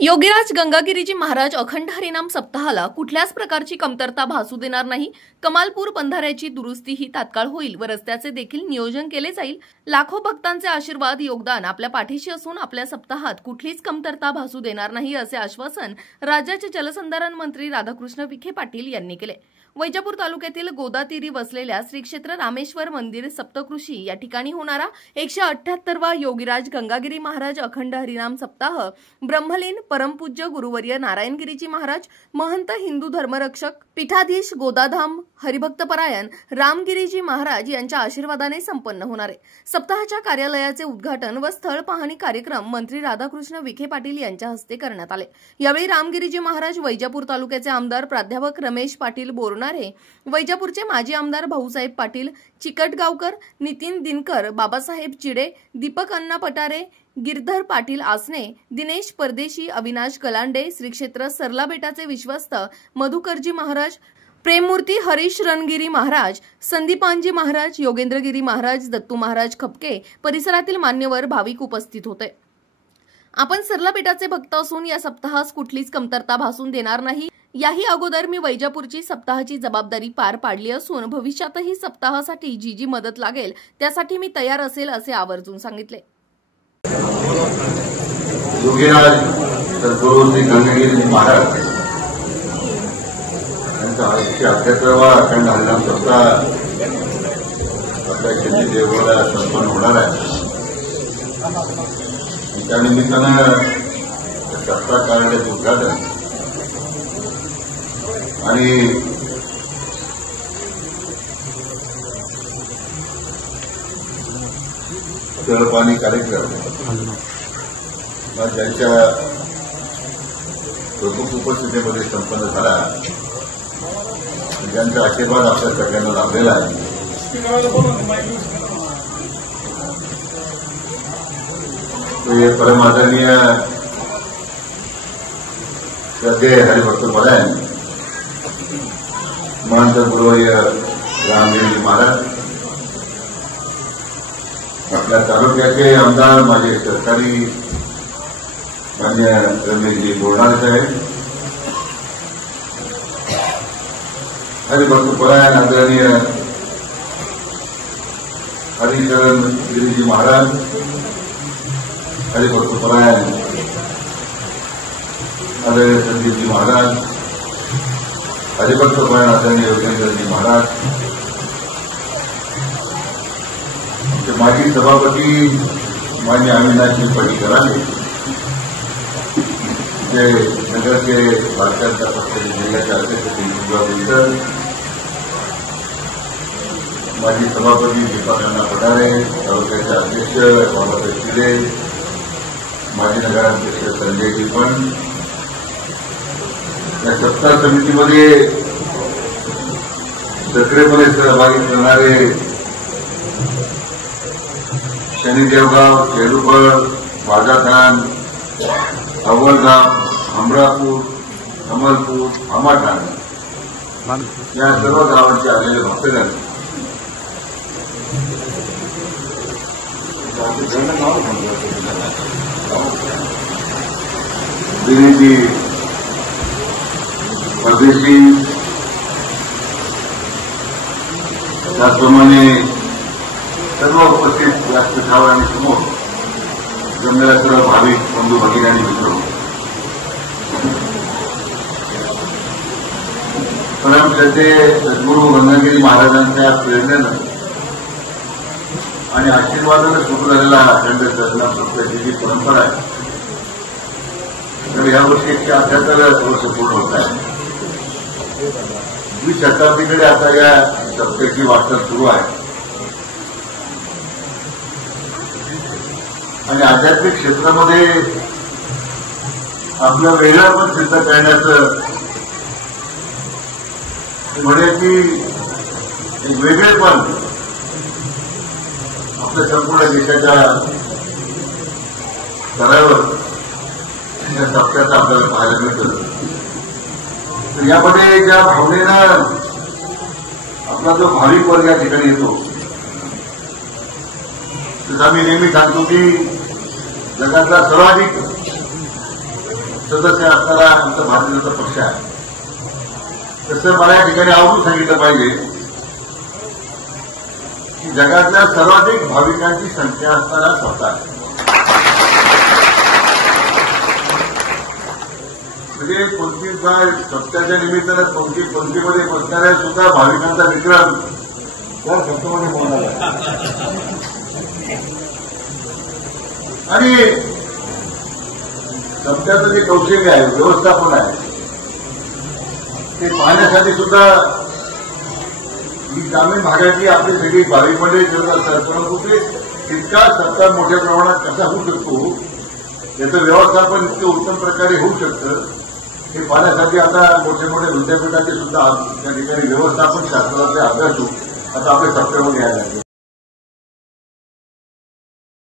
योगीराज गंगागिरीजी महाराज अखंड हरिनाम सप्ताहाला कुठल्याच प्रकारची कमतरता भासू देणार नाही। कमालपूर बंधाऱ्याची दुरुस्ती ही तात्काळ होईल व रस्त्याचे देखील नियोजन केले जाईल। लाखो भक्तांचे आशीर्वाद योगदान आपल्या पाठीशी असून आपल्या सप्ताहात कुठलीच कमतरता भासू देणार नाही असे आश्वासन राज्याचे जलसंधारण मंत्री राधाकृष्ण विखे पाटील यांनी केले। वैजापूर तालुक्यातील गोदातीरी वसलेल्या श्री क्षेत्र रामेश्वर मंदिर सप्तकृषी या ठिकाणी होणारा 178वा योगीराज गंगागिरी महाराज अखंड हरिनाम सप्ताह ब्रह्मलीन परमपूज्य गुरुवर्य नारायणगिरीजी महाराज महंत हिंदू धर्मरक्षक पीठाधीश गोदाधाम हरिभक्तपरायण रामगिरीजी महाराज यांच्या आशीर्वादाने संपन्न होणार आहे। सप्ताहाच्या कार्यालयाचे उद्घाटन व स्थळ पाहणी कार्यक्रम मंत्री राधाकृष्ण विखे पाटील यांच्या हस्ते करण्यात आले। यावेळी रामगिरीजी महाराज वैजापूर तालुक्याचे आमदार प्राध्यापक रमेश पाटील बोरणारे, वैजापूरचे माजी आमदार भाऊसाहेब पाटील चिकटगावकर, नितीन दिनकर, बाबासाहेब चिडे, दीपक अण्णा पटारे, गिरधर पाटील आसने, दिनेश परदेशी, अविनाश गलांडे, श्री क्षेत्र सरला बेटाचे विश्वस्त मधुकरजी महाराज, प्रेममूर्ती हरीश रणगिरी महाराज, संदीपांजी महाराज, योगेंद्रगिरी महाराज, दत्तू महाराज खपके परिसरातील मान्यवर भाविक उपस्थित होते। आपण सरला बेटाचे भक्त असून या सप्ताहास कुठलीच कमतरता भासून देणार नाही। याही अगोदर मी वैजापूरची सप्ताहाची जबाबदारी पार पाडली असून भविष्यातही सप्ताहासाठी जी जी मदत लागेल त्यासाठी मी तयार असेल असे आवर्जून सांगितले। योगीराज सद्गुरू श्री गंगागिरी महाराज यांचा 178वा अखंड हरिनाम सप्ताह आपल्या शनी देवगडला संपन्न होणार आहे। त्यानिमित्तानं सप्ताह कार्यालयाचे उद्घाटन आणि जलपाणी कार्यक्रम ज्यांच्या प्रमुख उपस्थितीमध्ये संपन्न झाला, ज्यांचा आशीर्वाद आपल्या सगळ्यांना लाभलेला आहे। तो परम आदरणीय श्रद्धेय हरिभक्तपरायण महंत गुरुवर्य रामगिरी महाराज, आपल्या तालुक्याचे आमदार माझे सरकारी मान्य रमेशजी बोरणारे साहेब, हरिभक्तपरायण आदरणीय हरिशरण गिरीजी महाराज, हरिभक्तपरायण आदरणीय संदीपजी महाराज, हरिभक्तपरायण आदरणीय योगेंद्रजी महाराज, माजी सभापती मान्य अविनाशजी पडीकरांनी, जे नगरचे भारतीय जनता पक्षाचे जिल्ह्याचे अध्यक्ष सुब्रह, माजी सभापती दीपक अण्णा पटारे, तालुक्याचे अध्यक्ष बाबासाहेब चिडे, माजी नगराध्यक्ष संजयजी पण, या सप्ताह समितीमध्ये सक्रियपणे सहभागी करणारे शनिदेवगाव, चेडूपळ, बाजाखान, अव्वलगाव, अमरापूर, कमलपूर, अमाठाण या सर्व गावांचे आलेले भक्तगण दिनेशजी परदेशी, त्याचप्रमाणे सर्व उपस्थित व्यासपीठावर आणि समोर जमलेल्या सर्व भाविक बंधू भगिनी मित्र, परमश्रद्धेय सद्गुरू गंगागिरी महाराजांच्या प्रेरणेनं आणि आशीर्वादानं सुरू झालेला अखंड हरिनाम सप्ताहाची जी परंपरा आहे, तर यावर्षी 178 वर्ष पूर्ण होत आहे। 20 शताब्दीकडे आता या सप्ताहाची वाटचाल सुरू आहे आणि आध्यात्मिक क्षेत्रामध्ये आपलं वेगळंपण सिद्ध करण्याचं म्हणजे की एक वेगळेपण आपल्या संपूर्ण देशाच्या स्तरावर या सप्त्याचं आपल्याला पाहायला मिळतं। तर यामध्ये ज्या भावनेनं आपला जो भाविक वर्ग या ठिकाणी येतो, तर आम्ही नेहमी सांगतो की जगातला सर्वाधिक सदस्य असणारा आमचा भारतीय जनता पक्ष आहे. तसं मला या ठिकाणी आवडून सांगितलं पाहिजे की जगातल्या सर्वाधिक भाविकांची संख्या असणारा स्वतः आहे. म्हणजे कोणती सत्याच्या निमित्तानं कोणती पंक्तीमध्ये बसणाऱ्या सुद्धा भाविकांचा विक्रम त्या सत्तेमध्ये बोलणार आणि सत्याचं जे कौशल्य आहे, व्यवस्थापन आहे, ते पाहण्यासाठी सुद्धा ही ग्रामीण भागाची आपली सगळी भाविक मंडळी करत असतात. परंतु ते इतका सत्ता मोठ्या प्रमाणात कसा होऊ शकतो, याचं व्यवस्थापन इतकं उत्तम प्रकारे होऊ शकतं, हे पाहण्यासाठी आता मोठे मोठे विद्यापीठाचे सुद्धा त्या ठिकाणी व्यवस्थापन शास्त्राचे अभ्यासू आता आपल्या सत्तेमध्ये यायला लागले.